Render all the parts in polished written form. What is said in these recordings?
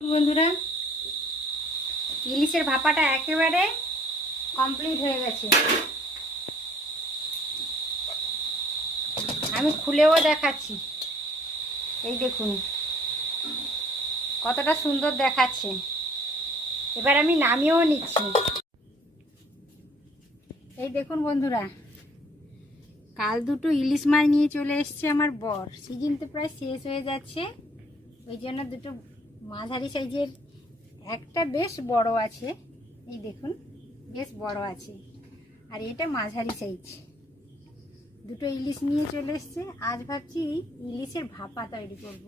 বন্ধুরা, ইলিশের ভাপাটা একেবারে কমপ্লিট হয়ে গেছে। আমি খুলেও দেখাচ্ছি। এই দেখুন কতটা সুন্দর দেখাচ্ছে। এবার আমি নামিয়েও নিচ্ছি। এই দেখুন বন্ধুরা, কাল দুটো ইলিশ মাছ নিয়ে চলে এসছে আমার বর। সিজন তো প্রায় শেষ হয়ে যাচ্ছে, ওই জন্য দুটো মাঝারি সাইজের, একটা বেশ বড় আছে, এই দেখুন বেশ বড় আছে, আর এটা মাঝারি সাইজ। দুটো ইলিশ নিয়ে চলে এসছে। আজ ভাবছি ইলিশের ভাপা তৈরি করব।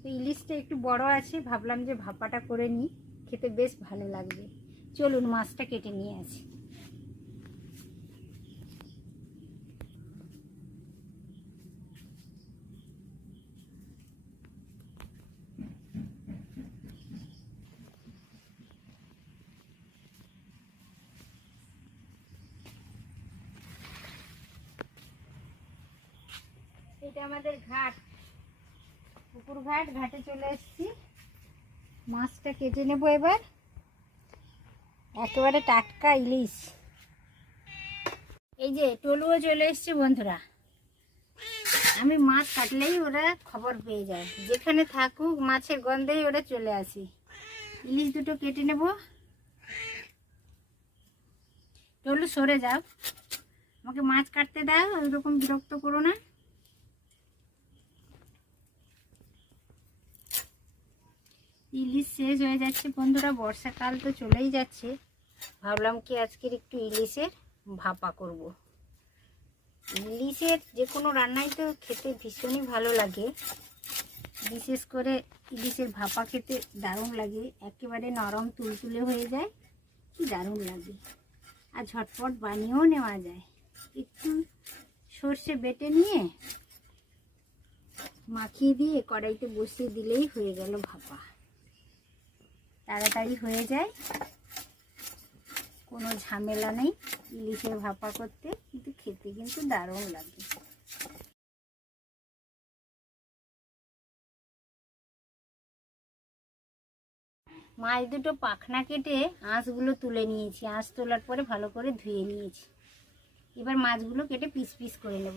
তো ইলিশটা একটু বড় আছে, ভাবলাম যে ভাপাটা করে নিই, খেতে বেশ ভালো লাগবে। চলুন মাছটা কেটে নিয়ে আসি। এটা আমাদের ঘাট, পুকুর ঘাট। ঘাটে চলে এসেছি, মাছটা কেটে নেব এবার। একেবারে টাটকা ইলিশ। এই যে টলুও চলে এসছে বন্ধুরা। আমি মাছ কাটলেই ওরা খবর পেয়ে যায়, যেখানে থাকুক মাছের গন্ধেই ওরা চলে আসে। ইলিশ দুটো কেটে নেব। টলু সরে যাও, আমাকে মাছ কাটতে দাও, ওইরকম বিরক্ত করো না। ইলিশ শেষ হয়ে যাচ্ছে বন্ধুরা, বর্ষাকাল তো চলেই যাচ্ছে। ভাবলাম কি আজকের একটু ইলিশের ভাপা করব। ইলিশের যে কোনো রান্নাই তো খেতে ভীষণই ভালো লাগে, বিশেষ করে ইলিশের ভাপা খেতে দারুণ লাগে। একেবারে নরম তুলতুলে হয়ে যায়, কি দারুণ লাগে। আর ঝটপট বানিয়েও নেওয়া যায়। একটু সর্ষে বেটে নিয়ে মাখিয়ে দিয়ে কড়াইতে বসিয়ে দিলেই হয়ে গেল ভাপা। তাড়াতাড়ি হয়ে যায়, কোনো ঝামেলা নেই ইলিশের ভাপা করতে, কিন্তু খেতে কিন্তু দারুণ লাগে। মাছ দুটো পাখনা কেটে আঁশগুলো তুলে নিয়েছি। আঁশ তোলার পরে ভালো করে ধুয়ে নিয়েছি। এবার মাছগুলো কেটে পিস পিস করে নেব।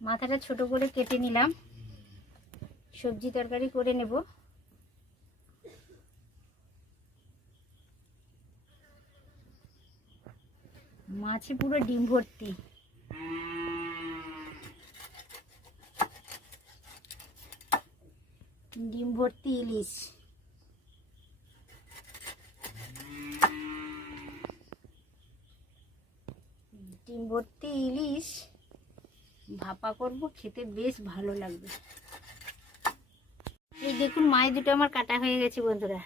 মাথাটা ছোট করে কেটে নিলাম, সবজি তরকারি করে নেব। মাছে পুরো ডিম ভর্তি। ডিম ভর্তি ইলিশ। ডিম ভর্তি ইলিশ ভাপা করব, খেতে বেশ ভালো লাগবে। এই দেখুন মাছ দুটো আমার কাটা হয়ে গেছে বন্ধুরা।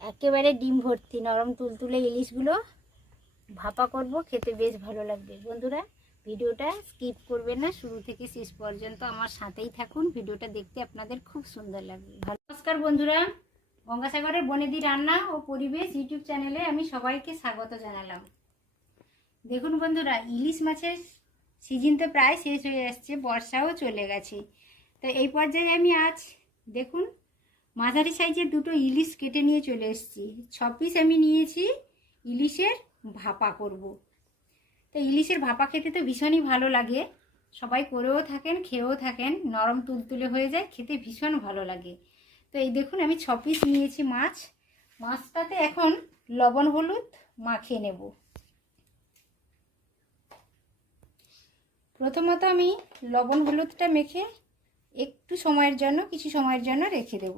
একেবারে ডিম ভর্তি নরম তুলতুলে ইলিশগুলো ভাপা করব, খেতে বেশ ভালো লাগবে। বন্ধুরা, ভিডিওটা স্কিপ করবেন না, শুরু থেকে শেষ পর্যন্ত আমার সাথেই থাকুন। ভিডিওটা দেখতে আপনাদের খুব সুন্দর লাগবে। নমস্কার বন্ধুরা, গঙ্গাসাগরের বনেদি রান্না ও পরিবেশ ইউটিউব চ্যানেলে আমি সবাইকে স্বাগত জানালাম। দেখুন বন্ধুরা, ইলিশ মাছের সিজন তো প্রায় শেষ হয়ে আসছে, বর্ষাও চলে গেছে। তো এই পর্যায়ে আমি আজ দেখুন মাঝারি সাইজের দুটো ইলিশ কেটে নিয়ে চলে এসেছি। 6 পিস আমি নিয়েছি। ইলিশের ভাপা করব। তো ইলিশের ভাপা খেতে তো ভীষণই ভালো লাগে, সবাই করেও থাকেন, খেয়েও থাকেন। নরম তুলতুলে হয়ে যায়, খেতে ভীষণ ভালো লাগে। তো এই দেখুন আমি 6 পিস নিয়েছি মাছ। মাছটাতে এখন লবণ হলুদ মাখিয়ে নেব। প্রথমত আমি লবণ হলুদটা মেখে একটু সময়ের জন্য, কিছু সময়ের জন্য রেখে দেব।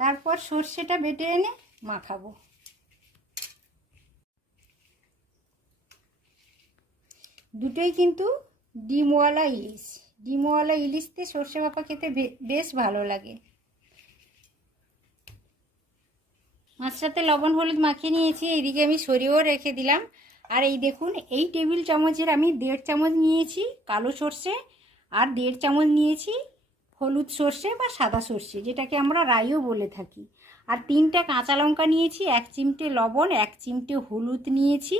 তারপর সর্ষেটা বেটে এনে মাখাবো। দুটোই কিন্তু ডিমওয়ালা ইলিশ। ডিমওয়ালা ইলিশতে সর্ষে ভাপা খেতে বেশ ভালো লাগে। মাছটাতে লবণ হলুদ মাখিয়ে নিয়েছি, এইদিকে আমি সরিয়েও রেখে দিলাম। আর এই দেখুন, এই টেবিল চামচের আমি 1.5 চামচ নিয়েছি কালো সর্ষে, আর 1.5 চামচ নিয়েছি হলুদ সর্ষে বা সাদা সর্ষে, যেটাকে আমরা রাইও বলে থাকি। আর 3টা কাঁচা লঙ্কা নিয়েছি, 1 চিমটে লবণ, 1 চিমটে হলুদ নিয়েছি।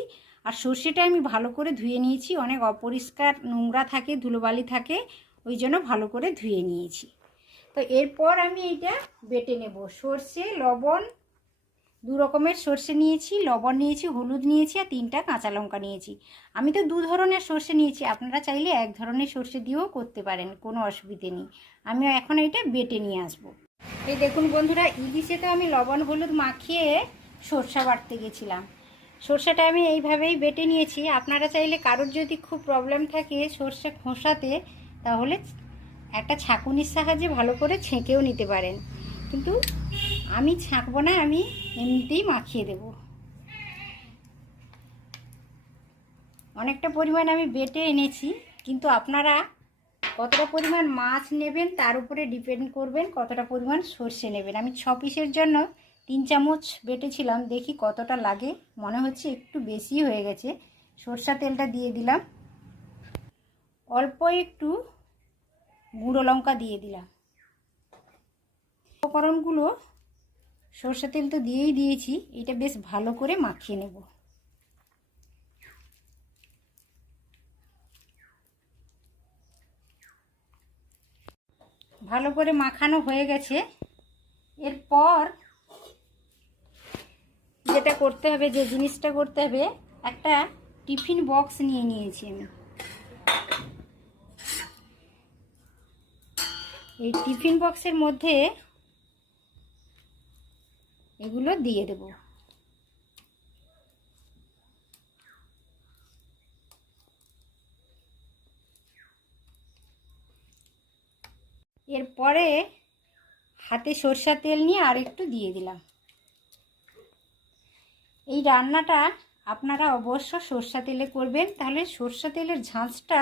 আর সর্ষেটা আমি ভালো করে ধুয়ে নিয়েছি, অনেক অপরিষ্কার নোংরা থাকে, ধুলোবালি থাকে, ওই জন্য ভালো করে ধুয়ে নিয়েছি। তো এরপর আমি এটা বেটে নেব। সর্ষে, লবণ, 2 রকমের সর্ষে নিয়েছি, লবণ নিয়েছি, হলুদ নিয়েছি আর 3টা কাঁচা লঙ্কা নিয়েছি। আমি তো 2 ধরনের সর্ষে নিয়েছি, আপনারা চাইলে 1 ধরনের সর্ষে দিয়েও করতে পারেন, কোনো অসুবিধে নেই। আমি এখন এটা বেটে নিয়ে আসব। এই দেখুন বন্ধুরা, ইলিশে তো আমি লবণ হলুদ মাখিয়ে সর্ষা বাটতে গেছিলাম। সর্ষেটা আমি এইভাবেই বেটে নিয়েছি। আপনারা চাইলে কারোর যদি খুব প্রবলেম থাকে সর্ষে খোসাতে, তাহলে একটা ছাঁকুনির সাহায্যে ভালো করে ছেঁকেও নিতে পারেন, কিন্তু আমি ছাঁকবো না, আমি এমনিতেই মাখিয়ে দেব। অনেকটা পরিমাণ আমি বেটে এনেছি, কিন্তু আপনারা কতটা পরিমাণ মাছ নেবেন তার উপরে ডিপেন্ড করবেন কতটা পরিমাণ সর্ষে নেবেন। আমি 6 পিসের জন্য 3 চামচ বেটেছিলাম, দেখি কতটা লাগে, মনে হচ্ছে একটু বেশি হয়ে গেছে। সরষা তেলটা দিয়ে দিলাম, অল্প একটু গুঁড়ো লঙ্কা দিয়ে দিলাম। উপকরণগুলো সরষা তেল তো দিয়েই দিয়েছি, এটা বেশ ভালো করে মাখিয়ে নেব। ভালো করে মাখানো হয়ে গেছে। এরপর যেটা করতে হবে, যে জিনিসটা করতে হবে, একটা টিফিন বক্স নিয়ে নিয়েছি আমি। এই টিফিন বক্সের মধ্যে এগুলো দিয়ে দেব। এরপরে হাতে সরষের তেল নিয়ে আর একটু দিয়ে দিলাম। এই রান্নাটা আপনারা অবশ্য সরষের তেলে করবেন, তাহলে সরষের তেলের ঝাঁঝটা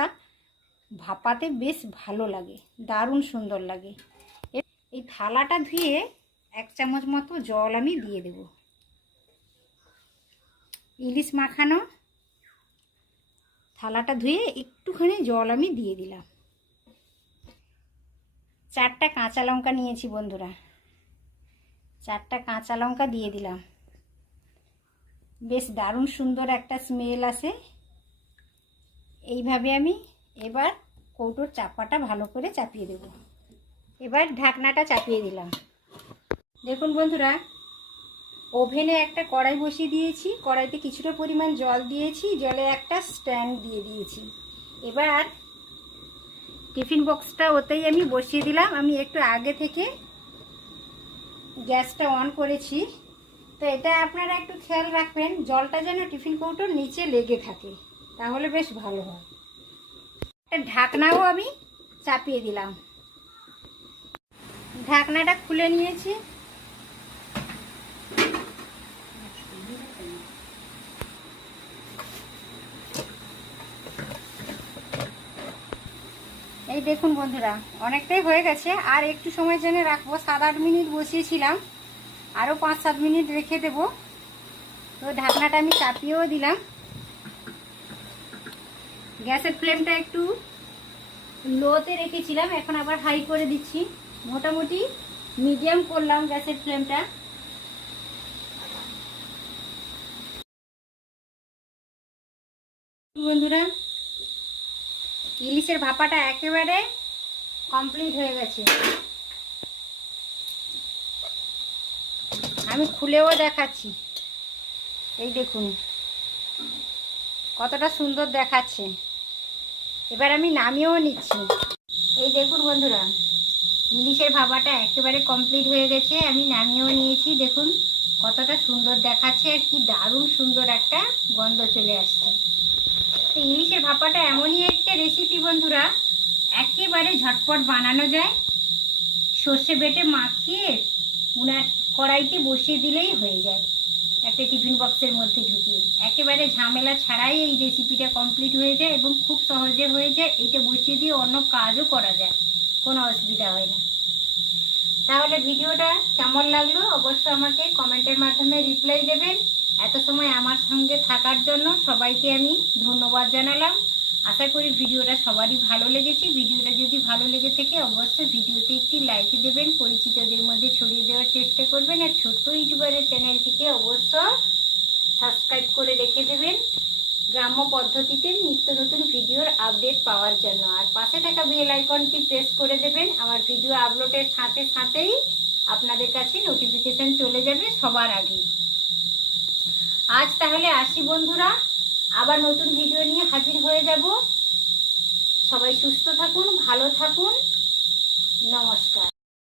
ভাপাতে বেশ ভালো লাগে, দারুণ সুন্দর লাগে। এই থালাটা ধুয়ে 1 চামচ মতো জল আমি দিয়ে দেব। ইলিশ মাখানো থালাটা ধুয়ে একটুখানি জল আমি দিয়ে দিলাম। 4টা কাঁচা লঙ্কা নিয়েছি বন্ধুরা, 4টা কাঁচা লঙ্কা দিয়ে দিলাম। বেশ দারুণ সুন্দর একটা স্মেল আসে। এইভাবে আমি এবার কৌটোর চাপাটা ভালো করে চাপিয়ে দেব। এবার ঢাকনাটা চাপিয়ে দিলাম। দেখুন বন্ধুরা, ওভেনে একটা কড়াই বসিয়ে দিয়েছি, কড়াইতে কিছুটা পরিমাণ জল দিয়েছি, জলে একটা স্ট্যান্ড দিয়ে দিয়েছি। এবার টিফিন বক্সটা ওতেই আমি বসিয়ে দিলাম। আমি একটু আগে থেকে গ্যাসটা অন করেছি, তো এটা আপনারা একটু খেয়াল রাখবেন, জলটা যেন টিফিন কৌটোর নিচে লেগে থাকে, তাহলে বেশ ভালো হয়। একটা ঢাকনাও আমি চাপিয়ে দিলাম। ঢাকনাটা খুলে নিয়েছি। এই দেখুন বন্ধুরা, অনেকটাই হয়ে গেছে, আর একটু সময় জন্য রাখবো। 7-8 মিনিট বসিয়েছিলাম, আরও 5-7 মিনিট রেখে দেব। তো ঢাকনাটা আমি চাপিয়েও দিলাম। গ্যাসের ফ্লেমটা একটু লোতে রেখেছিলাম, এখন আবার হাই করে দিচ্ছি। মোটামুটি মিডিয়াম করলাম গ্যাসের ফ্লেমটা। বন্ধুরা, ইলিশের ভাপাটা একেবারে কমপ্লিট হয়ে গেছে। আমি খুলেও দেখাচ্ছি, এই দেখুন কতটা সুন্দর দেখাচ্ছে। এবার আমি নামিয়েও নিচ্ছি। এই দেখুন বন্ধুরা, ইলিশের ভাপাটা একেবারে কমপ্লিট হয়ে গেছে, আমি নামিয়েও নিয়েছি। দেখুন কতটা সুন্দর দেখাচ্ছে, আর কি দারুণ সুন্দর একটা গন্ধ চলে আসছে। তো ইলিশের ভাপাটা এমনই একটা রেসিপি বন্ধুরা, একেবারে ঝটপট বানানো যায়। সর্ষে বেটে মাখিয়ে উনার কড়াইতে বসিয়ে দিলেই হয়ে যায়, একটা টিফিন বক্সের মধ্যে ঢুকিয়ে। একেবারে ঝামেলা ছাড়াই এই রেসিপিটা কমপ্লিট হয়ে যায় এবং খুব সহজে হয়ে যায়। এইটা বসিয়ে দিয়ে অন্য কাজও করা যায়, কোনো অসুবিধা হয় না। তাহলে ভিডিওটা কেমন লাগলো অবশ্যই আমাকে কমেন্টের মাধ্যমে রিপ্লাই দেবেন। এত সময় আমার সঙ্গে থাকার জন্য সবাইকে আমি ধন্যবাদ জানালাম। আশা করি ভিডিওটা সবারই ভালো লেগেছে। ভিডিওটা যদি ভালো লেগে থাকে অবশ্যই ভিডিওতে একটি লাইক দেবেন, পরিচিতদের মধ্যে ছড়িয়ে দেওয়ার চেষ্টা করবেন, আর ছোট্ট ইউটিউবারের চ্যানেলটিকে অবশ্যই সাবস্ক্রাইব করে রেখে দেবেন। গ্রাম্য পদ্ধতিতে নিত্য নতুন ভিডিওর আপডেট পাওয়ার জন্য। আর পাশে থাকা বেল আইকনটি প্রেস করে দেবেন, আমার ভিডিও আপলোডের সাথে সাথেই আপনাদের কাছে নোটিফিকেশন চলে যাবে সবার আগে। আজ তাহলে আসি বন্ধুরা, আবার নতুন ভিডিও নিয়ে হাজির হয়ে যাব। সবাই সুস্থ থাকুন, ভালো থাকুন, নমস্কার।